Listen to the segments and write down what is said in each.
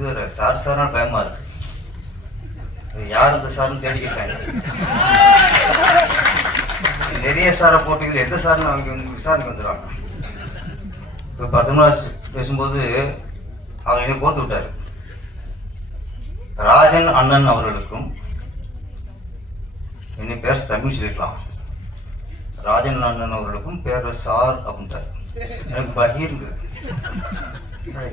இது சார் சார்னால் பயமா இருக்கு. யார் இந்த சார்னு தேடிக்கிறாங்க. நிறைய சாரை போட்டு இதில் எந்த சார்னு அவங்க விசாரணைக்கு வந்துடுவாங்க. இப்போ 19 பேசும்போது அவர் என்னை கோர்த்து விட்டார். ராஜன் அண்ணன் அவர்களுக்கும் என்னை பேர் தமிழ் சொல்லிக்கலாம். ராஜன் அண்ணன் அவர்களுக்கும் பேர் சார் அப்படின்ட்டார். எனக்கு பகிர்ந்து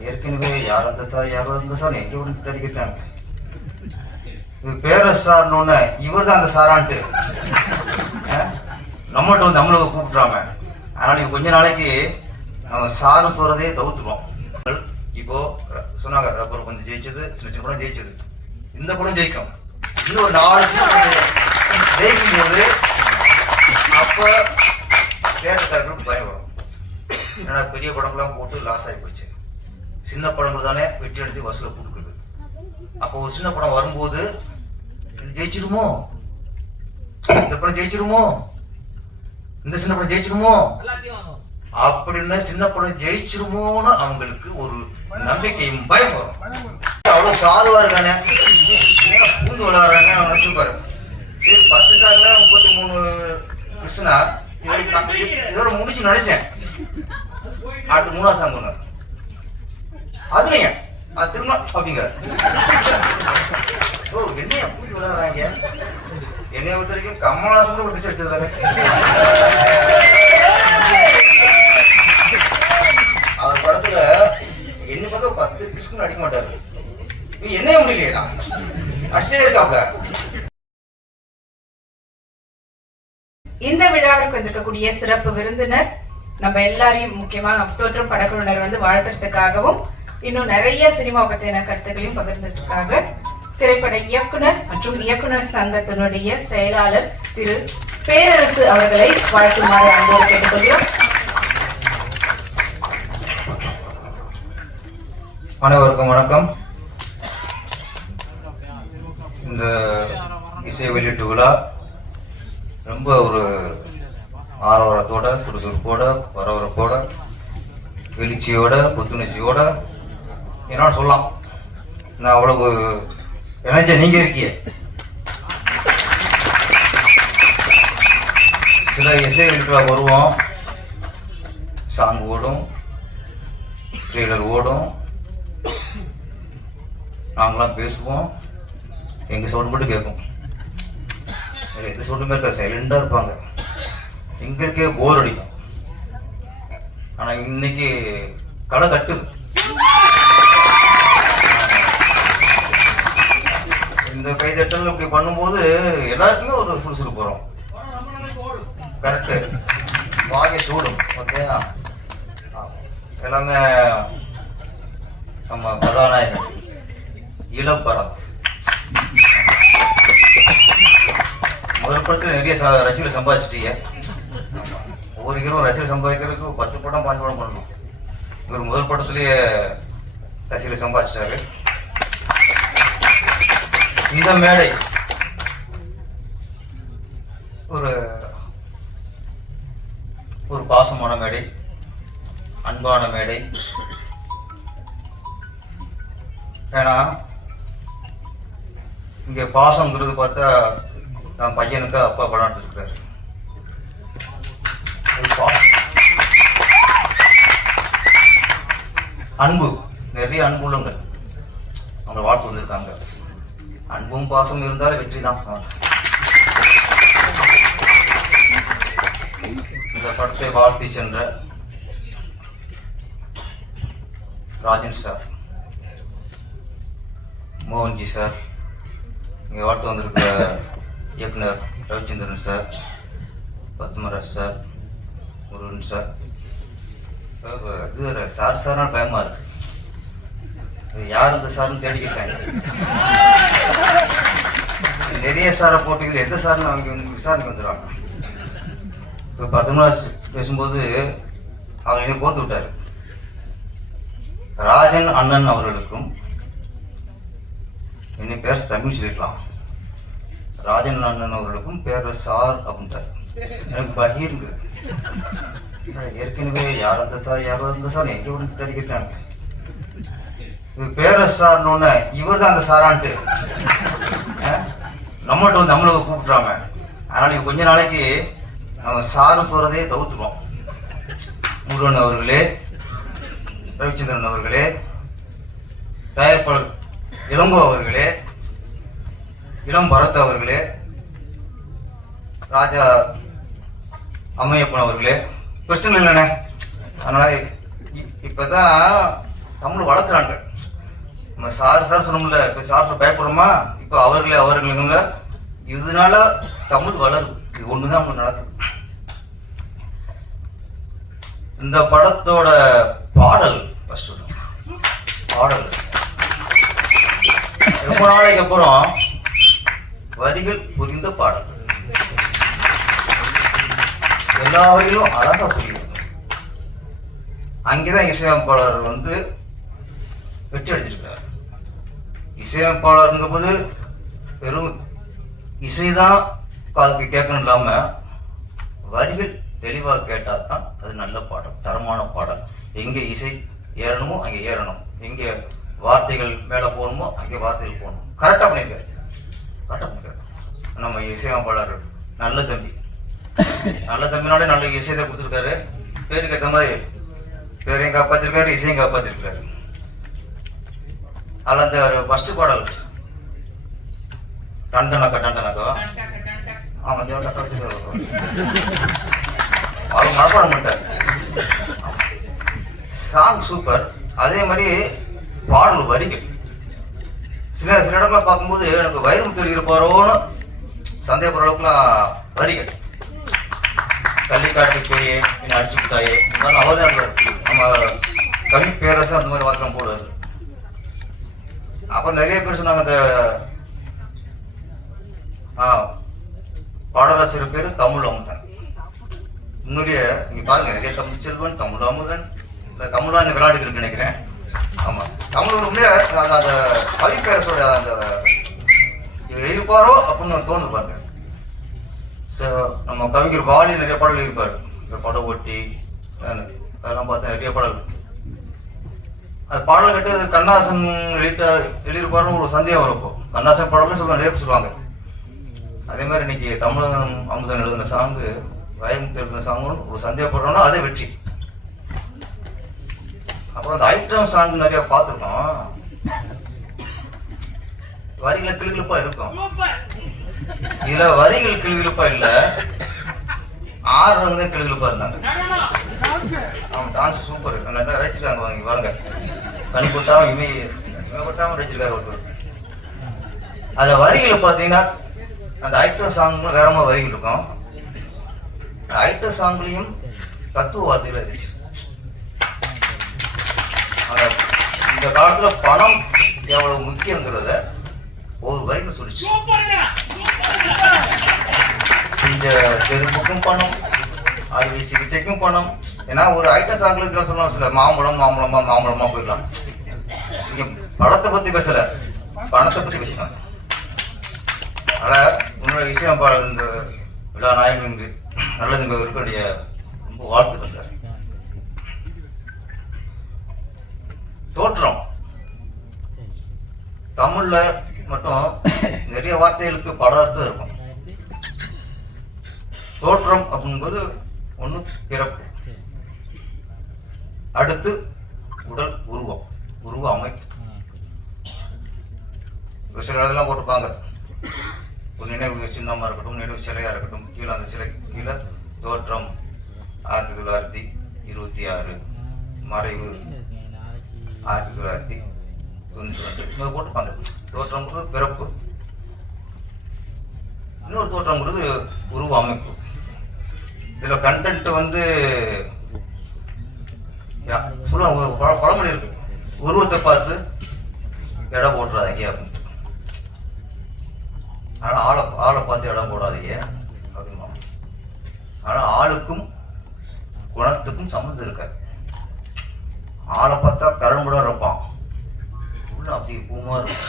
ஏற்கனவே யார் அந்த சார் யாரோ அந்த சார் எங்கே விட்டு தடிக்கிறாங்க. பேர சார்னு இவர் தான் அந்த சாரான்ட்டு நம்மகிட்ட வந்து நம்மளை கூப்பிட்டுறாங்க. அதனால இப்போ கொஞ்ச நாளைக்கு நம்ம சாரும் சொல்றதே தவிர்த்துருவோம். இப்போ சொன்னாங்க ரப்பர் கொஞ்சம் ஜெயிச்சது, சின்ன சின்ன படம் ஜெயிச்சது, இந்த படம் ஜெயிக்கும், இன்னும் ஒரு 4 ஜெயிக்கும் போது அப்ப தேட்டருக்காரர்களுக்கு பயம் வரும். ஏன்னா பெரிய படங்கள்லாம் போட்டு லாஸ் ஆகி போச்சு, சின்ன படங்கள் தானே வெற்றி அடிச்சு வசூலை கொடுக்குது. அப்போ ஒரு சின்ன படம் வரும்போது இது ஜெயிச்சிருமோ, இந்த படம் ஜெயிச்சிருமோ, இந்த சின்ன படம் ஜெயிச்சிருமோ அப்படின்னு சின்ன படம் ஜெயிச்சிருமோன்னு அவங்களுக்கு ஒரு நம்பிக்கையும் பயம் வரும். அவ்வளவு சாதுவா இருக்கானே, பூந்து விளையாடுறாங்க நினைச்சிருப்பாரு. சரி ஃபர்ஸ்ட் சார்ல 33 கிருஷ்ணா இதோட முடிச்சு நினைச்சேன். அடுத்து 3ஆவது சாங் ஒண்ணு அதுலங்க அது திரும்ப அப்படிங்க. ஓ என்னைய பூந்து விளையாடுறாங்க. என்னைய பொறுத்த வரைக்கும் கமலஹாசன் கூட பிடிச்சி அடிச்சதுறாங்க. அவர் படத்துல என்ன பார்த்தா 10 பிஸ்கு அடிக்க மாட்டாரு. என்னைய முடியலையா அஷ்டே இருக்காப்ல. இந்த விழாவிற்கு வந்திருக்கக்கூடிய சிறப்பு விருந்தினர் நம்ம எல்லாரையும் முக்கியமா தோற்றம் படக்குழுவினர் வந்து வாழ்த்துறதுக்காகவும் இன்னும் நிறைய சினிமா பத்தின கருத்துக்களையும் பகிர்ந்ததுக்காக திரைப்பட இயக்குனர் மற்றும் இயக்குனர் சங்கத்தினுடைய செயலாளர் திரு பேரரசு அவர்களை வாழ்த்துமாறு அன்போடு கேட்டுக்கொள்கிறோம். அனைவருக்கும் வணக்கம். இந்த இசை வெளியீட்டு விழா ரொம்ப ஒரு ஆரவாரத்தோட, சுறுசுறுப்போட, பரபரப்போட, எழுச்சியோட, புத்துணர்ச்சியோட என்ன சொல்லலாம். நான் அவ்வளவு எனர்ஜியா நீங்க இருக்கீங்க. சில இசை வெளியீட்டுல வருவோம், சாங் ஓடும், ட்ரெய்லர் ஓடும், நாங்களாம் பேசுவோம், எங்கள் சவுண்ட் மட்டும் கேட்கும். எந்த சவுண்டுமே இருக்காது, சைலண்டாக இருப்பாங்க. எங்களுக்கே போர் அடிக்கும். ஆனால் இன்னைக்கு களை கட்டுது. இந்த கைதட்டல் இப்படி பண்ணும்போது எல்லாருக்குமே ஒரு சுறுசுறுப்பு வரும். கரெக்டு, வாகை சூடும். ஓகே, எல்லாமே நம்ம கதாநாயகன் இளப்பரத். முதல் படத்தில் நிறைய ரசிகர்கள் சம்பாதிச்சிட்டீங்க. ஒவ்வொரு ஹீரோ ரசிகர் சம்பாதிக்கிறதுக்கு 10 படம் 5 படம் பண்ணணும். இவர் முதல் படத்திலேயே ரசிகர்கள் சம்பாதிச்சிட்டாரு. இந்த மேடை ஒரு பாசமான மேடை, அன்பான மேடை. ஏன்னா இங்க பாசம்ங்கிறது பார்த்தா நான் பையனுக்கு அப்பா படம் எடுத்துருக்காரு. அன்பு, நிறைய அன்பு உள்ளவங்க அவங்க வாழ்த்து வந்திருக்காங்க. அன்பும் பாசம் இருந்தாலும் வெற்றி தான். இந்த படத்தை வாழ்த்தி சென்ற ராஜன் சார், மோகன்ஜி சார், இங்கே வாழ்த்து வந்திருக்க இயக்குனர் Ravichandran sir, Padmaraj sir, Murugan sir. இது சார் சார்னால் பயமா இருக்கு. யார் இந்த சார்னு தேடிக்கிறாங்க. நிறைய சாரை போட்டு இதில் எந்த சார்னு அவங்க விசாரணைக்கு வந்துடுவாங்க. இப்போ 19 பேசும்போது அவர் என்னை கோர்த்து விட்டார். ராஜன் அண்ணன் அவர்களுக்கும் என்னை பேர் தமிழ் சொல்லிக்கலாம். ராஜன் அண்ணன் அவர்களுக்கும் பேர் சார் அப்படின்ட்டார். எனக்கு பகிர்ந்து ஏற்கனவே யார் அந்த சார் யாரோ அந்த சார் எங்கே விட்டு தடிக்கிறாங்க. பேரரசு சார்னு இவர் தான் அந்த சாரான்ட்டு நம்மள்ட்ட வந்து நம்மளை கூப்பிட்றாங்க. அதனால இவங்க கொஞ்ச நாளைக்கு நம்ம சாரும் சொல்றதே தவிர்த்துருவோம். முருகன் அவர்களே, ரவிச்சந்திரன் அவர்களே, தயாரிப்பாளர் இளங்கோ அவர்களே, இளம் பரத் அவர்களே, ராஜா அம்மையப்பன் அவர்களே, பிரச்சனை இல்லைண்ணே. அதனால இப்பதான் தமிழ் வளர்க்குறாங்க. நம்ம சார் சொன்னோம்ல, இப்போ சார் பயப்படுறோமா, இப்போ அவர்களுங்கள இதனால தமிழ் வளருது. இது ஒண்ணுதான் நம்மளுக்கு நடக்குது. இந்த படத்தோட பாடல் பாடல் ரொம்ப நாளைக்கு அப்புறம் வரிகள் புரிந்த பாடல், எல்லா வரிகளும் அழகா புரியுது. அங்கேதான் இசையமைப்பாளர் வந்து வெற்றி அடிச்சிருக்கிறார். இசையமைப்பாளருங்க போது வெறும் இசைதான் காதுக்கு கேட்கணும் இல்லாம வரிகள் தெளிவாக கேட்டால் தான் அது நல்ல பாடல், தரமான பாடல். எங்கே இசை ஏறணுமோ அங்கே ஏறணும், எங்கே வார்த்தைகள் மேலே போகணுமோ அங்கே வார்த்தைகள் போகணும். கரெக்டாக பண்ணியிருக்காரு நம்ம இசையமைப்பாளர். நல்ல தம்பினாலே நல்ல இசையை கொடுத்துருக்காரு. பேருக்கு ஏற்ற மாதிரி பேரையும் காப்பாற்றிருக்காரு, இசையும் காப்பாற்றிருக்காரு. அதில் அந்த ஃபர்ஸ்ட் பாடல் டண்டனக்கா அவன் கரெக்டாக வச்சுருக்காரு. அது மனப்பாடம் பண்ணிட்டார். Song super. அதே மாதிரி பாடல் வரிகள் சில இடங்களை பார்க்கும்போது எனக்கு வைரமுத்து இருப்பாரோன்னு சந்தேகப்படுற அளவுக்குலாம் வரிகள். கள்ளிக்காட்டு போய் என்ன அடிச்சு விட்டாயே, இந்த மாதிரி அவர் தான் நம்ம கவி பேரரசு அந்த மாதிரி வார்த்தை போடுவார். அப்புறம் நிறைய பேர் சொன்னாங்க அந்த பாடலாசிரியர் பேரு தமிழ் அமுதன். உண்மையிலேயே நீங்க பாருங்க, நிறைய தமிழ் செல்வன், தமிழ் அமுதன், இந்த தமிழா விளையாடுக்கு நினைக்கிறேன். ஆமா, தமிழ் உண்மையிலே அந்த கவி பேரரசோட அந்த இருப்பாரோ அப்படின்னு தோணுது பாருங்க. நம்ம கவிஞர் வாலி நிறைய பாடல் இருப்பார். இந்த படம் ஒட்டி அதெல்லாம் பார்த்தா நிறைய பாடல். அது பாடல் கேட்டு கண்ணாசன் எழுதியிருப்பாருன்னு ஒரு சந்தேகம் வரப்போ கண்ணாசன் பாடல்னு சொல்லுவாங்க, நிறைய சொல்லுவாங்க. அதே மாதிரி இன்னைக்கு தமிழ் அமுதன் எழுதின சாங்கு, வைரமுத்து எழுதின சாங்குன்னு ஒரு சந்தேகப்படுறோம்னா அதே வெற்றி. அப்புறம் அந்த ஐட்டம் சாங் நிறைய பார்த்துருக்கோம். வரிகள் கிளுகிழப்பா இருக்கும். இதுல வரிகள் கிளுகிழப்பா இல்ல, ஆறு கிளுகிழப்பா இருந்தாங்க. அவன் டான்ஸ் சூப்பர், நல்லா ரசிச்சிருக்காங்க. வாங்கி பாருங்க, கண் கொட்டாம இமை கொட்டாம ரசிச்சிருக்காரு ஒருத்தர். அதுல வரிகளை பார்த்தீங்கன்னா அந்த ஐட்டம் சாங் வேற மாதிரி வரிகள் இருக்கும். ஐட்டம் சாங்லயும் தத்துவ வார்த்தைகள் இருந்துச்சு. இந்த காலத்துல பணம் எவ்வளவு முக்கியங்கிறத ஒரு வரிகள் சொல்லிச்சு. இந்த செருப்புக்கும் பணம், அறுவை சிகிச்சைக்கும் பணம். ஏன்னா ஒரு ஐட்டம் சாங்களுக்கு சொல்லலாம், சில மாம்பழமா போயிடலாம். நீங்க பழத்தை பத்தி பேசல, பணத்தை பத்தி பேசலாம். அதனால உன்னோட விஷயம் இந்த விழா நாயகனுக்கு நல்லதுங்க இருக்கக்கூடிய ரொம்ப வாழ்த்துக்கள் சார். தோற்றம் தமிழ்ல மட்டும் நிறைய வார்த்தைகளுக்கு பல அர்த்தம் இருக்கும். தோற்றம் அப்படிங்கும்போது ஒண்ணு பிறப்பு, அடுத்து உடல் உருவ அமைப்பு. சில இடத்துல போட்டுப்பாங்க, ஒரு நினைவு சின்னமா இருக்கட்டும், நினைவு சிலையா இருக்கட்டும், கீழே அந்த சிலை கீழே தோற்றம் 1926, மறைவு 1992 போட்டுப்பாங்க. தோற்றம்ங்கிறது பிறப்பு, இன்னொரு தோற்றம்ங்கிறது உருவ அமைப்பு. இதுல கண்டென்ட் வந்து சொல்லுவாங்க, பழமொழி இருக்கு, உருவத்தை பார்த்து எடை போட்டுறாதீங்க அப்படின்னு. ஆனா ஆளை பார்த்து இடம் போடாதீங்க அப்படிமா. ஆனா ஆளுக்கும் குணத்துக்கும் சம்மந்தம் இருக்காது. ஆளை பார்த்தா கரும்புடன் இருப்பான், உள்ள அப்படி பூமா இருக்கும்.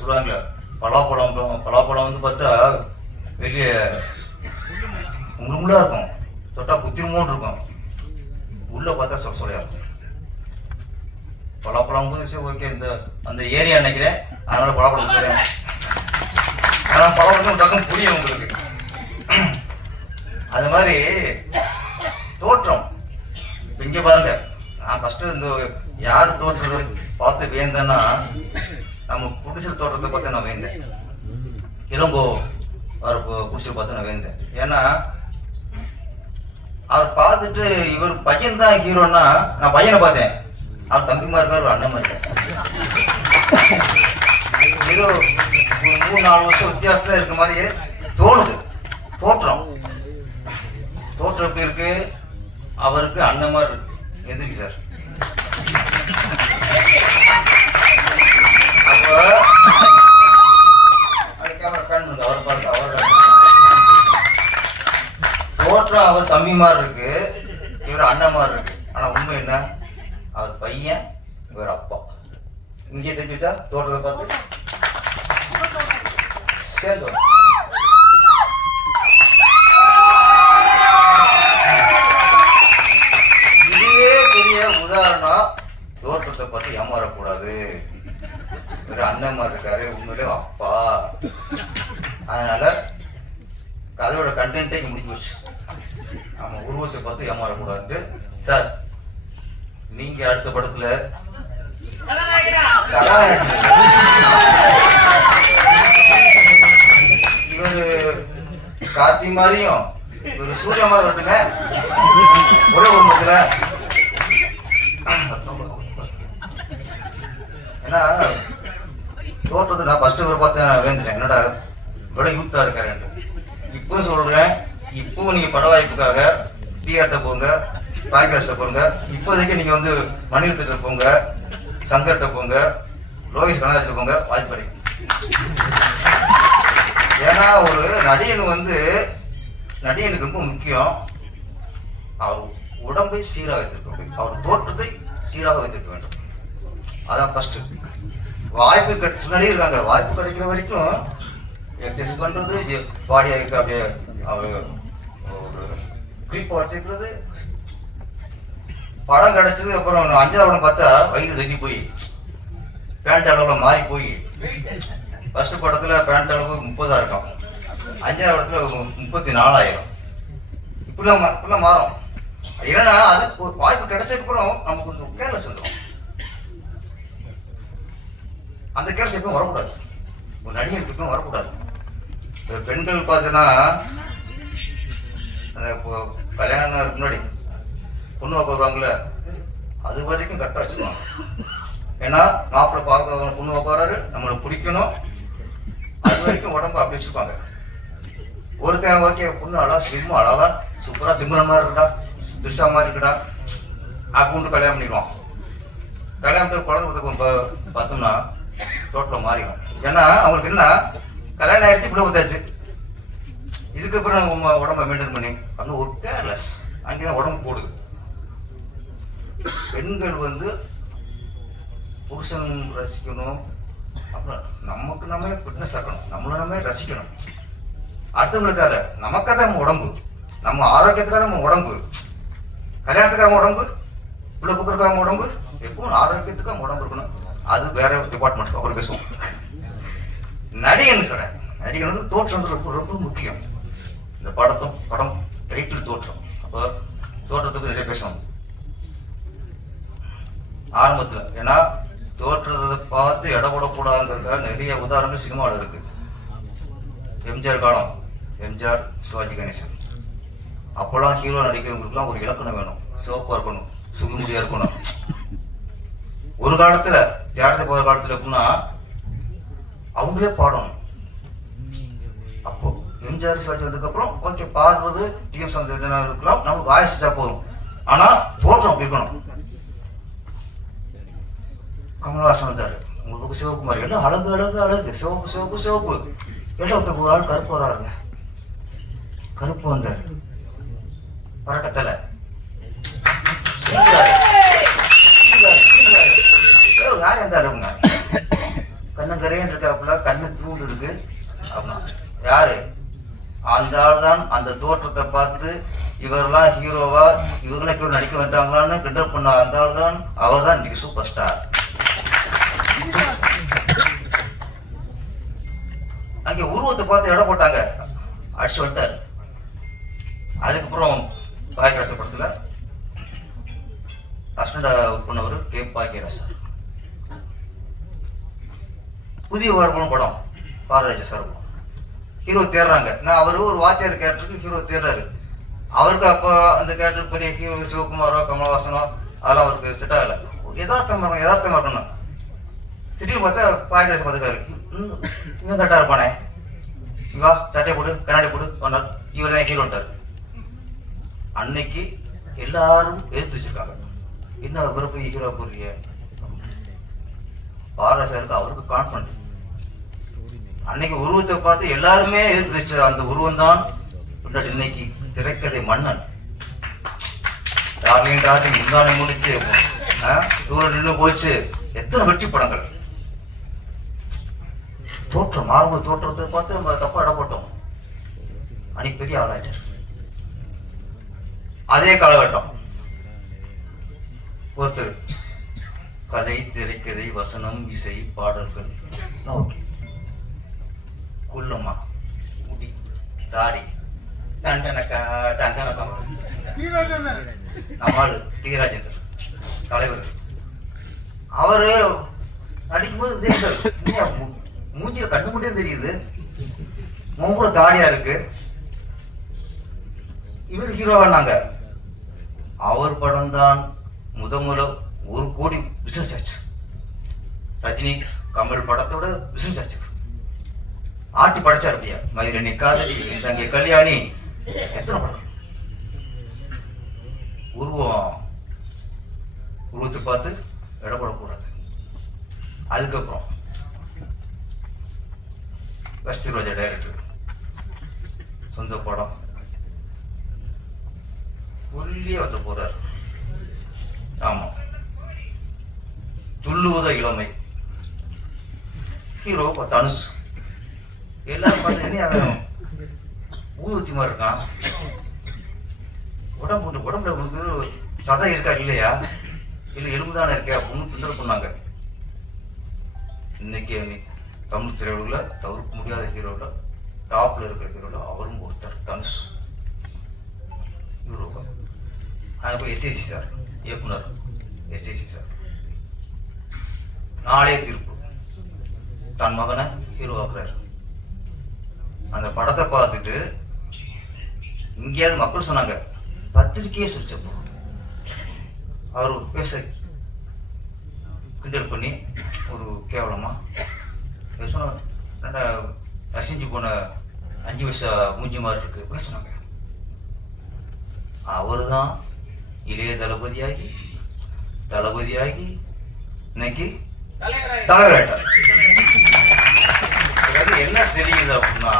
சொல்லுவாங்க பலாப்பழம் வந்து பார்த்தா வெளியே முழுமுழா இருக்கும், தொட்டா குத்திரமோன்னு இருக்கும், உள்ள பார்த்தா சொலையா இருக்கும். பலாப்பழம் சரி ஓகே இந்த அந்த ஏரியா நினைக்கிறேன், அதனால பலாப்பழம் சொல்றேன். ஆனால் பலாப்பழம் டக்குன்னு புரியும் உங்களுக்கு. அது மாதிரி தோற்றம் இங்க பாருங்க. நான் ஃபர்ஸ்ட் இந்த யார் தோற்றத்தை பார்த்து வேந்தேன்னா நம்ம குடிசல் தோற்றத்தை பார்த்து நான் வேந்தேன். இளங்கோ அவர் குடிசல் பார்த்து நான் வேந்தேன். ஏன்னா அவர் பார்த்துட்டு இவர் பையன் தான் ஹீரோன்னா நான் பையனை பார்த்தேன். அவர் தம்பிமா இருக்கார், ஒரு அண்ணன் இருக்கார். ஏதோ ஒரு 3-4 வருஷம் வித்தியாசத்துல இருக்க மாதிரியே தோணுது. தோற்றம் எப்படி இருக்கு? அவருக்கு அண்ணன் மாதிரி இருக்கு. எதுக்கு சார்? அப்போ அந்த கேமரா பேன் பண்ணுங்க, அவர் பாருங்க. அவர் தோற்றம் அவர் தம்பி மாதிரி இருக்கு, இவர் அண்ணன் மாதிரி இருக்கு. ஆனா உண்மை என்ன? அவர் பையன், இவர் அப்பா. இங்கே தெரிஞ்சுச்சா தோற்றத்தை பார்த்து சேர்ந்து. இதுவே பெரிய உதாரணம். தோற்றத்தை பார்த்து ஏமாறக்கூடாது. இவர் அண்ணன் மாதிரி இருக்காரு, உண்மையிலே அப்பா. அதனால கதையோட கண்டென்ட்டே இங்கே முடிஞ்சு போச்சு. நம்ம உருவத்தை பார்த்து ஏமாறக்கூடாது. சார் நீங்க அடுத்த படத்துல இவரு கார்த்தி மாதிரியும் இவரு சூரிய மாதிரி வரட்டுங்க ஒரே உருவத்துல. ஏன்னா தோற்றத்தை நான் ஃபர்ஸ்ட் இவரை பார்த்து நான் வேந்துட்டேன். என்னடா இவ்வளவு யூத்தா இருக்காரு. இப்போ சொல்றேன், இப்போ நீங்க பட வாய்ப்புக்காக தியேட்டர் போங்க, பாய்காஸ்ட்ல போங்க. இப்போதைக்கு நீங்க வந்து மணிரத்னத்துல போங்க, சங்கர்கிட்ட போங்க, லோகேஷ் கனகராஜ்ல போங்க, வாய்ப்படை. ஏன்னா ஒரு நடிகனுக்கு ரொம்ப முக்கியம் அவர் உடம்பை சீராக வைத்திருக்க வேண்டும், அவர் தோற்றத்தை சீராக வைத்திருக்க வேண்டும். அதான் ஃபர்ஸ்ட். வாய்ப்பு முன்னாடி இருக்காங்க, வாய்ப்பு கிடைக்கிற வரைக்கும் எக்ஸசைஸ் பண்றது, பாடியை அப்படியே ஒரு கிரிப்பை வச்சுக்கிறது. படம் கிடைச்சது அப்புறம் 5வது படம் பார்த்தா வயிறு தட்டி போய் பேண்ட் அளவுல மாறி போய், ஃபர்ஸ்ட் படத்துல பேண்ட் அளவு 30 இருக்கும், 5வது படத்துல 34,000. இப்படிலாம் மாறும். ஏன்னா அது வாய்ப்பு கிடைச்சதுக்கு அப்புறம் நமக்கு கொஞ்சம் கேர்லெஸ் வந்துடும். அந்த கேர்லெஸ் எப்பவும் வரக்கூடாது, ஒரு நடிகருக்கு எப்பவும் வரக்கூடாது. பெண்கள் பார்த்தீங்கன்னா அந்த கல்யாணம் முன்னாடி பொண்ணு பார்க்க வருவாங்கல்ல, அது வரைக்கும் கரெக்டாக வச்சுக்கணும். ஏன்னா மாப்பிள்ளை பார்க்க பொண்ணு பார்க்க வராரு, நம்மளை பிடிக்கணும், அது வரைக்கும் உடம்பு அப்படி வச்சுருப்பாங்க. ஒருத்தன் ஓகே பொண்ணு அழகா ஸ்லிம்மா அழகா சூப்பராக சிம்ரன் மாதிரி இருக்கா, துஷா மாதிரி இருக்கடா அப்படின்னு கல்யாணம் பண்ணிடுவான். கல்யாணத்துக்கு குழந்தை பார்த்தோம்னா டோட்டலாக மாறிடும். ஏன்னா அவங்களுக்கு என்ன கல்யாணம் ஆயிடுச்சு, இப்படி ஊத்தாச்சு, இதுக்கப்புறம் நம்ம உடம்பை மெயின்டைன் பண்ணி அப்படின்னு ஒரு கேர்லெஸ் அங்கேதான் உடம்பு போடுது. பெண்கள் வந்து புருஷன் ரசிக்கணும், அப்புறம் நமக்கு நம்ம ஃபிட்னஸ் ஆக்கணும், நம்மளை நம்ம ரசிக்கணும். அடுத்தவங்களுக்காக நமக்காக நம்ம உடம்பு, நம்ம ஆரோக்கியத்துக்காக நம்ம உடம்பு, கல்யாணத்துக்காக உடம்பு, உள்ள குக்கருக்காக உடம்பு, எப்பவும் ஆரோக்கியத்துக்காக உடம்பு இருக்கணும். அது வேற டிபார்ட்மெண்ட், அப்புறம் பேசுவோம். நடிகன் சொல்றேன், நடிகன் வந்து தோற்றம் ரொம்ப ரொம்ப முக்கியம். இந்த படம் டைட்டில் தோற்றம். அப்போ தோற்றத்துக்கு நிறைய பேசணும் ஆரம்பத்தில். ஏன்னா தோற்றத்தை பார்த்து இடப்படக்கூடாதுங்கிறதுக்காக நிறைய உதாரணங்கள் சினிமாவில் இருக்கு. எம்ஜிஆர் காலம், எம்ஜிஆர் சிவாஜி கணேசன், அப்போல்லாம் ஹீரோ நடிக்கிறவங்களுக்குலாம் ஒரு இலக்கணம் வேணும், சிவப்பாக இருக்கணும், சுகுமுடியா இருக்கணும். ஒரு காலத்துல தியாகத்தை போகிற காலத்துல எப்படின்னா அவங்களே பாடணும். அப்போ எம்ஜிஆர் சிவாஜி வந்ததுக்கப்புறம் ஓகே பாடுறது டிஎம் சௌந்தரராஜனா இருக்கலாம், நம்ம வாய்ஸ்டா போதும், ஆனா தோற்றம் அப்படி இருக்கணும். கமல்ஹாசன் வந்தாரு, உங்களுக்கு சிவகுமார் எல்லாம் அழகு அழகு அழகு, சிவப்பு சிவப்பு சிவப்பு. ஒரு ஆள் கருப்பு வராருங்க, கருப்பு வந்தார் பரட்டத்தலை, யார் எந்த அளவுங்க, கண்ணு கரையன் இருக்காப்புல, கண்ணு தூண்டு இருக்கு அப்படின்னா யாரு? அந்த ஆள் தான். அந்த தோற்றத்தை பார்த்து இவரெல்லாம் ஹீரோவா, இவங்களே நடிக்க வேண்டாங்களான்னு கிண்டல் பண்ண அந்த ஆள் தான். அவர் தான் இன்னைக்கு சூப்பர் ஸ்டார். அங்கே உருவத்தை பார்த்து இடம் போட்டாங்க, அடிச்சு வந்துட்டாரு. அதுக்கப்புறம் பாக்கியராச படத்துல அஸ்டண்டா ஒர்க் பண்ணவர் கே பாக்கியராசா. புதிய வார்ப்புன்னு படம் பாரதிராஜா சார் ஹீரோ தேடுறாங்க. நான் அவரு ஒரு வாத்தியார் கேரக்டருக்கு ஹீரோ தேடுறாரு. அவருக்கு அப்போ அந்த கேரக்டர் பெரிய ஹீரோ சிவகுமாரோ கமலஹாசனோ அதெல்லாம் அவருக்கு செட் ஆகலை. யதார்த்தமா இருக்கணும். திடீர்னு பார்த்தா பாக்கியராச பார்த்துக்காரு, இவன் கரெக்டாக இருப்பானே, வா சட்டையை போடு கண்ணாடி போடு பண்ணார். இவர் தான் ஹீரோன்ட்டார். அன்னைக்கு எல்லாரும் எடுத்து வச்சிருக்காங்க, என்ன பிறப்பு ஹீரோ போடுறிய. பாரதிராஜருக்கு அவருக்கு கான்ஃபிடன்ட். அன்னைக்கு உருவத்தை பார்த்து எல்லாருமே எடுத்து வச்ச அந்த உருவம் தான் இன்னைக்கு திரைக்கதை மன்னன். டார்லிங் முந்தானை முடிச்சு தூரம் நின்று போச்சு, எத்தனை வெற்றி படங்கள். தோற்றம் மாறுபு தோற்றத்தை பார்த்து நம்ம தப்பா இடம் போட்டோம். அன்னைக்கு பெரிய ஆளாயிட்டார். அதே காலகட்டம் ஒருத்தர் கதை, திரைக்கதை, வசனம், இசை, பாடல்கள், ஓகே, குள்ளம்மா, முடி, தாடி, டண்டனக்கா நம்மாளு டி ராஜேந்தர் தலைவர். அவரு நடிக்கும்போது மூஞ்சில கண்ணு மட்டும் தெரியுது, மூம்புல தாடியா இருக்கு. இவர் ஹீரோவானாங்க. அவர் படம் தான் முதல்ல 1 கோடி பிசினஸ் ஆச்சு. ரஜினி கமல் படத்தோட பிசினஸ் ஆச்சு. ஆட்டி படைச்சார் அப்படியா. மயிரணி காதலி, தங்கை கல்யாணி, எத்தனை படம். உருவத்தை பார்த்து இடப்படக்கூடாது. அதுக்கப்புறம் கஸ்தூரிராஜா டைரக்டர் சொந்த படம் ஒல்லியே வச்ச போறார். ஆமா, துள்ளுவத இளமை. ஹீரோ தனுஷ். எல்லாரும் பார்த்தீங்கன்னா அவன் ஊதுத்தி மாதிரி இருக்கான். உடம்புல உங்களுக்கு சதை இருக்கா இல்லையா, இல்லை எலும்பு தானே இருக்கா அப்படின்னு கிண்டல் பண்ணாங்க. இன்னைக்கு தமிழ் திரையுலகில் தவிர்க்க முடியாத ஹீரோவில் டாப்ல இருக்கிற ஹீரோவில் அவரும் ஒருத்தர் தனுஷ். யூரோப்பா. அதுக்கப்புறம் எஸ்ஏசி சார், இயக்குனர் எஸ்ஏசி சார். நாளே தீர்ப்பு தன் மகனை ஹீரோ ஆக்குறாரு. அந்த படத்தை பார்த்துட்டு இங்கேயாவது மக்கள் சொன்னாங்க, பத்திரிக்கையே சொல்லிச்சப்போ அவர் பேச கிண்டல் பண்ணி ஒரு கேவலமா சொன்ன அசிஞ்சு போன 5 வயசு மூஞ்சி மாதிரி இருக்கு சொன்னாங்க. அவர் தான் இளைய தளபதியாகி இன்னைக்கு தலைவராயிட்டார். என்ன தெரியுது அப்படின்னா,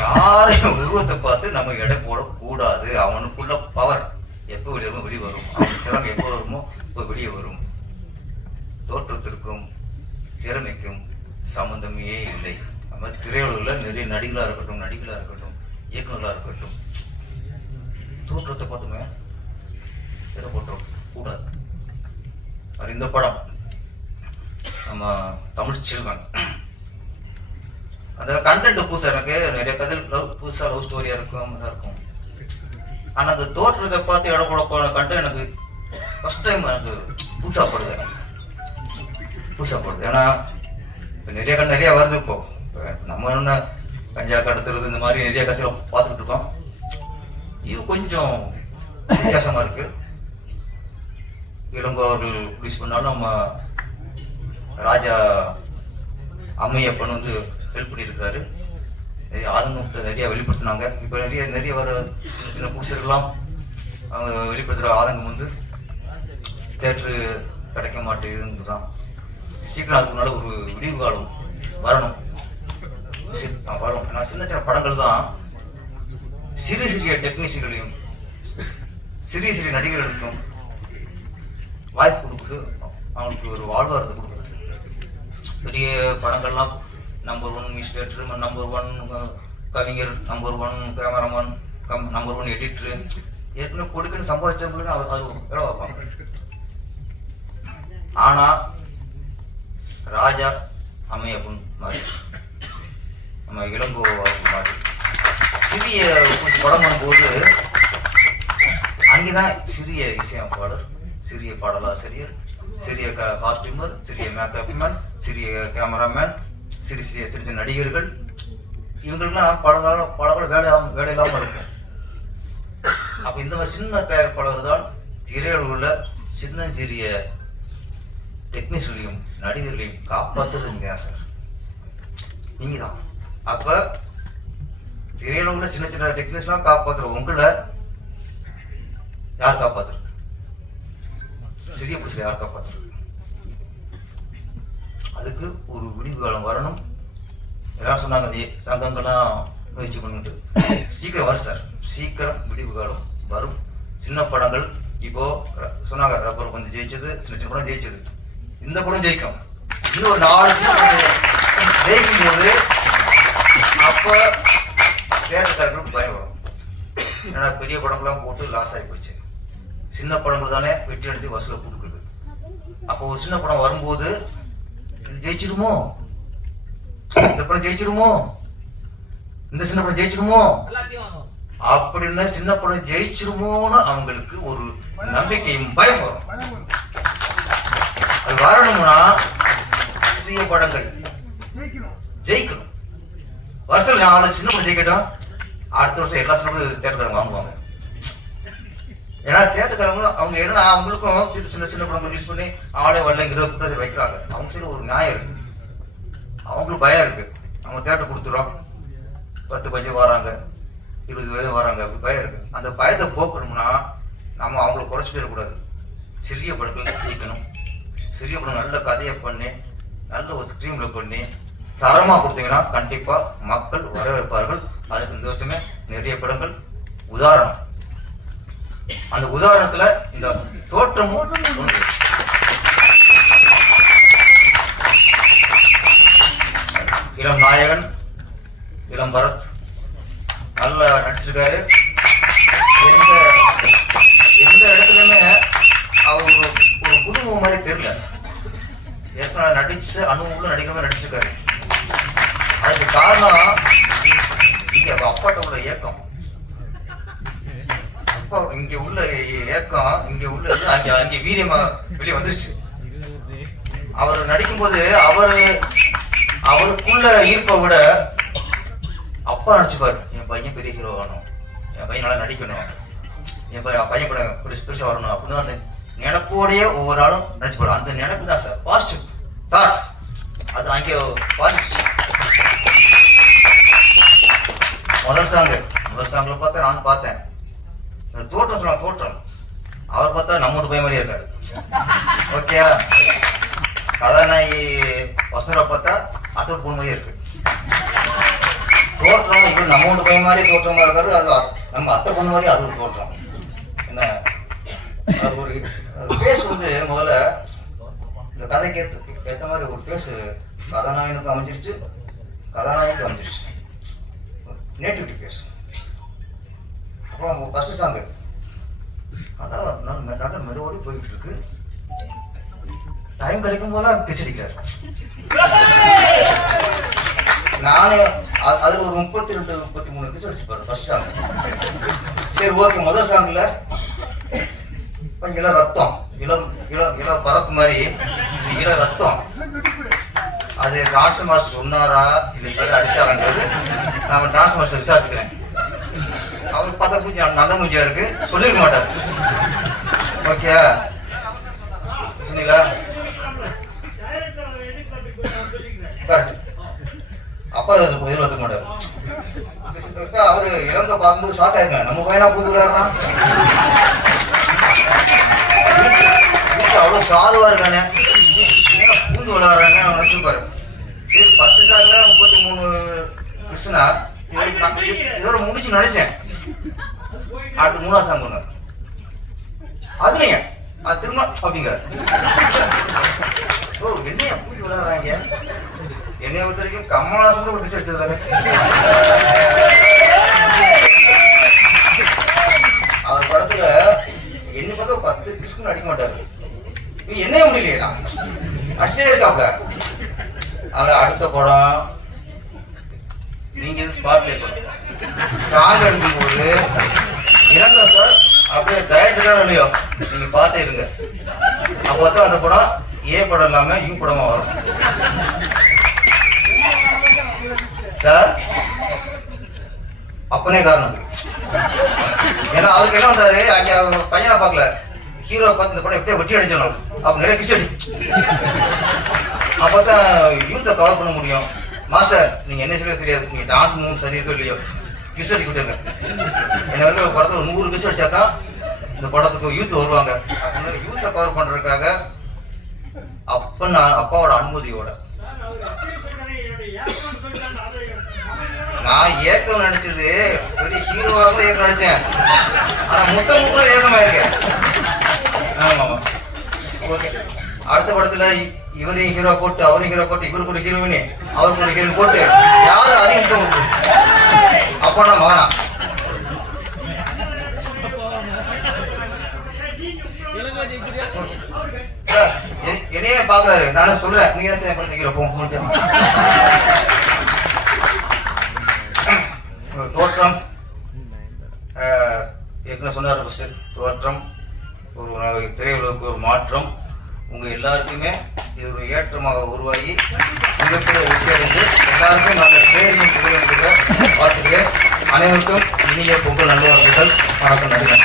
யாரையும் உருவத்தை பார்த்து நம்ம எடை போடக்கூடாது. அவனுக்குள்ள பவர் எப்போ வெளியே வரும், அவனுக்கு திறமை எப்போ வருமோ இப்போ வெளியே வரும். தோற்றத்திற்கும் திறமைக்கும் சம்பந்தமே இல்லை. நம்ம திரையுலகில் நிறைய நடிகளாக இருக்கட்டும், இயக்குநர்களாக இருக்கட்டும், தோற்றத்தை பார்த்துமே எடை போட்டோம் கூடாது. அது இந்த படம் நம்ம தமிழ் செல்வன். அந்த கண்டென்ட் புதுசாக எனக்கு நிறைய கதை புதுசாக லவ் ஸ்டோரியாக இருக்கும். ஆனால் அந்த தோற்றத்தை பார்த்து இடம் போட கண்டென்ட் எனக்கு ஃபர்ஸ்ட் டைம் எனக்கு புதுசாகப்படுது. ஏன்னா இப்போ நிறைய வருது. இப்போ நம்ம என்ன கஞ்சா கடத்துறது இந்த மாதிரி நிறைய கதையில் பார்த்துக்கிட்டு இருக்கோம். இது கொஞ்சம் வித்தியாசமாக இருக்கு. இளங்கோ அவர்கள் ரிலீஸ் பண்ணாலும் நம்ம ராஜா அம்மையப்பன் வந்து ஹெல்ப் பண்ணியிருக்கிறாரு. நிறைய ஆதங்கத்தை நிறைய வெளிப்படுத்தினாங்க. இப்போ நிறைய வர சின்ன புடிச்சிருக்கலாம். அவங்க வெளிப்படுத்துகிற ஆதங்கம் வந்து தேட்டரு கிடைக்க மாட்டேங்குது தான். சீக்கிரம் அதுக்கு முன்னால் ஒரு விடிவு காலம் வரணும். வரும். ஏன்னா சின்ன படங்கள் தான் சிறிய டெக்னீஷியன்களையும் சிறிய நடிகர்களுக்கும் வாய்ப்பு கொடுக்குது. அவங்களுக்கு ஒரு வாழ்வாரத்தை கொடுக்குது. பெரிய படங்கள்லாம் நம்பர் 1 மினிஸ்டர், நம்பர் 1 கவிஞர், நம்பர் 1 கேமராமேன், நம்பர் 1 எடிட்டரு, ஏற்கனவே கொடுக்குன்னு சம்பாதிச்சவங்களுக்கு அது வேலை வைப்பாங்க. ஆனால் ராஜா அம்மையப்பன் மாதிரி, நம்ம இளங்கோ மாதிரி சிறிய படம் பண்ணும்போது அங்கேதான் சிறிய இசையமைப்பாளர், சிறிய பாடலாசிரியர், சிறிய காஸ்டியூமர், சிறிய மேக்கப் மேன், சிறிய கேமராமேன், சிறிய சிறிய சின்ன சின்ன நடிகர்கள், இவங்களுக்குலாம் பல வேலை இல்லாமல் இருக்கும். அப்போ இந்த மாதிரி சின்ன தயாரிப்பாளர் தான் திரையுலகில் சின்ன சிறிய டெக்னீஷியனையும் நடிகர்களையும் காப்பாற்றுறது நீங்கள் சார், நீங்கள் தான். அப்போ திரையுலகில் சின்ன சின்ன டெக்னீஷியனாக காப்பாற்றுற உங்களை யார் காப்பாற்றுறது? சிறிய பிடிச்சல யார் காப்பாற்றுறது? அதுக்கு ஒரு விடிவு காலம் வரணும். எல்லாம் சொன்னாங்க சங்கங்கள்லாம் முயற்சி பண்ணிட்டு, சீக்கிரம் வரும் சார், சீக்கிரம் விடிவு காலம் வரும். சின்ன படங்கள் இப்போ சொன்னாங்க, ரப்பர் வந்து ஜெயிச்சது, சின்ன சின்ன படம் ஜெயிச்சது, இந்த படம் ஜெயிக்கும். இன்னும் ஒரு 4 சின்ன படம் ஜெயிக்கும் போது அப்போ தேட்டருக்காரர்களுக்கு பயம் வரும். ஏன்னா பெரிய படங்கள்லாம் போட்டு லாஸ் ஆகி போச்சு, சின்ன படங்கள் தானே வெற்றி அடித்து வசூலை கொடுக்குது. அப்போ ஒரு சின்ன படம் வரும்போது இது ஜெயிச்சிருமோ, இந்த படம் ஜெயிச்சிருமோ, இந்த சின்ன படம் ஜெயிச்சிருமோ அப்படின்னு சின்ன படம் ஜெயிச்சிருமோன்னு அவங்களுக்கு ஒரு நம்பிக்கையும் பயம் வரும். அது வரணும்னா சிறிய படங்கள் ஜெயிக்கணும். வருஷத்துல 4 சின்ன படம் ஜெயிக்கட்டும், அடுத்த வருஷம் எல்லா சின்ன படம் தேட்டருக்காரங்க வாங்குவாங்க. ஏன்னா தேட்டருக்காரங்க அவங்க என்ன அவங்களுக்கும் சின்ன சின்ன படம் ரிலீஸ் பண்ணி ஆளே வரலைங்கிற குற்றத்தை வைக்கிறாங்க. அவங்க சரி ஒரு நியாயம் இருக்கு, அவங்களுக்கு பயம் இருக்கு. அவங்க தேட்டர் கொடுத்துறோம், 10 பஞ்சம் வராங்க, 20 வயது வராங்க, அப்படி பயம் இருக்கு. அந்த பயத்தை போக்கணும்னா நம்ம அவங்கள குறைச்சிட்டு இருக்கக்கூடாது. சிறிய படங்கள் ஜெயிக்கணும். சிறிய படம் நல்ல கதையை பண்ணி நல்ல ஒரு ஸ்க்ரீன்ல பண்ணி தரமா கொடுத்தீங்கன்னா கண்டிப்பா மக்கள் வரவேற்பார்கள். அதுக்கு இந்த வருஷமே நிறைய படங்கள் உதாரணம். அந்த உதாரணத்துல இந்த தோற்றமும் இளம் நாயகன் இளம் பரத் நல்லா நடிச்சிருக்காரு. எந்த இடத்துலயுமே அவர் ஒரு புதுமுகம் மாதிரி தெரியல. ஏற்கனவே நடிச்சு அனுபவம் நடிக்கிற மாதிரி நடிச்சிருக்காரு. அதுக்கு காரணம் இங்க அப்பாட்ட உள்ள இயக்கம். அப்பா இங்க உள்ள இயக்கம், இங்க உள்ள அங்க வீரியமா வெளியே வந்துருச்சு. அவர் நடிக்கும்போது அவருக்குள்ள ஈர்ப்பை விட அப்பா நினைச்சுப்பாரு, என் பையன் பெரிய ஹீரோ வரணும், என் பையன் நல்லா நடிக்கணும், என் பையன் கூட பெருசா வரணும் அப்படின்னு அந்த நினைப்போடையே ஒவ்வொரு ஆளும் நினைச்சுப்பாரு. அந்த நினைப்பு தான் சார் பாசிட்டிவ் தாட். அது அங்கே பாசிட்டிவ். முதல் சாங்ல பார்த்தா நானும் பார்த்தேன். இந்த தோற்றம் சொன்ன தோற்றம் அவர் பார்த்தா நம்ம வீட்டு பையன் மாதிரியே இருக்காரு. ஓகே, கதாநாயகி வசூரா பார்த்தா அத்தோட பொண்ணு மாதிரியே இருக்கு. தோற்றம் இவர் நம்ம வீட்டு பையன் மாதிரி தோற்றமா இருக்காரு, அது நம்ம அத்தை பொண்ணு மாதிரி அது ஒரு தோற்றம். என்ன ஒரு பேஸ் வந்து முதல்ல இந்த கதைக்கு ஏற்ற மாதிரி ஒரு பேஸ் கதாநாயகனுக்கு அமைஞ்சிருச்சு, கதாநாயகனுக்கு அமைஞ்சிருச்சு, நேட்டிவிட்டி பேஸ். அப்புறம் ஃபர்ஸ்ட் சாங்கு நல்லா மெலோடி போயிட்டு இருக்கு. டைம் கிடைக்கும் போல கிச்சடிக்கிறார். நானே அதுல ஒரு 32-33 கிச்சு அடிச்சுப்பாரு ஃபர்ஸ்ட் சாங். சரி ஓகே, முதல் சாங்ல இளம் ரத்தம், இளம் பரத் மாதிரி இது இளம் ரத்தம். அது டான்ஸ் மாஸ்டர் சொன்னாரா இல்லை பேர் அடிச்சாராங்கிறது நான் டான்ஸ் மாஸ்டர் விசாரிச்சுக்கிறேன். அவர் பார்த்தா கொஞ்சம் நல்ல மூஞ்சியா இருக்கு, சொல்லிருக்க மாட்டார். ஓகே சொன்னீங்களா? கரெக்ட். அப்பா எதிர்பார்த்துக்க மாட்டார். அவரு இளங்க பார்க்கும்போது ஷாக் ஆயிருக்காங்க, நம்ம பையனா புது விளையாடுறா, அவ்வளோ சாதுவா இருக்கானே, பூந்து விளையாடுறானே நினைச்சிருப்பாரு. சரி ஃபர்ஸ்ட் சாங்ல 33 கிருஷ்ணா இதோட முடிச்சு நினைச்சேன். அடுத்து 3ஆவது சாங் ஒண்ணு அதுலங்க அது திரும்ப அப்படிங்க. ஓ என்னைய பூந்து விளையாடுறாங்க, என்னைய பொறுத்த வரைக்கும் கமலஹாசன் கூட பிடிச்சி அடிச்சிருக்காங்க. அவர் படத்துல என்ன பார்த்தா 10 கிருஷ்ணன் அடிக்க மாட்டாரு, என்னைய முடியலையா அடிச்சிட்டே இருக்காப்ல. அது அடுத்த படம் நீங்க ஸ்பாட்ல இருக்கணும். சாங் எடுக்கும்போது இறங்க சார் அப்படியே டயட்டுக்கார இல்லையோ நீங்க பார்த்து இருங்க. அப்பதான் அந்த படம் ஏ படம் இல்லாம யூ படமா வரும். சார் அப்பனே காரணம் அது. ஏன்னா அவருக்கு என்ன பண்றாரு, அங்க பையனை பார்க்கல, ஹீரோ பார்த்து இந்த படம் எப்படியே வெட்டி அடிச்சிடணும், அப்ப நிறைய கிஸ் அடி. அப்பதான் யூத்தை கவர் பண்ண முடியும். மாஸ்டர் நீங்க என்ன சொல்ல தெரியாது, நீங்க டான்ஸ் மூவ் சரி இருக்கோ இல்லையோ கிஸ் அடி கொடுங்க. என்ன வரைக்கும் ஒரு படத்துல 100 கிஸ் அடிச்சாதான் இந்த படத்துக்கு யூத் வருவாங்க. அதனால யூத்தை கவர் பண்றதுக்காக அப்பாவோட அனுமதியோட நான் ஏக்கம் நடிச்சது பெரிய ஹீரோவாக ஏக்கம் நடிச்சேன். ஆனா முத்த ஏக்கமா இருக்கேன். ஆமா ஓகே. அடுத்த படத்துல இவரையும் ஹீரோ போட்டு அவரையும் ஹீரோ போட்டு இவருக்கு ஒரு ஹீரோயினி அவருக்கு ஒரு ஹீரோயின் போட்டு யாரு அதிகம் முத்தம் கொடுத்து அப்பனா மகனா என்னையே பாக்குறாரு. நானும் சொல்றேன் நீங்க தான் படத்துக்கு போ முடிச்சேன். தோற்றம் ஏற்கனவே சொன்னார். ஃபர்ஸ்ட் தோற்றம் ஒரு திரையுலகுக்கு ஒரு மாற்றம். உங்க எல்லாருக்குமே இது ஒரு ஏற்றமாக உருவாகி மிகப்பெரிய வெற்றியடைந்து எல்லாருக்கும் நல்ல பேரையும் வாழ்த்துக்கிறேன். அனைவருக்கும் இனிய பொங்கல் நல்வாழ்த்துக்கள். வணக்கம். நன்றி.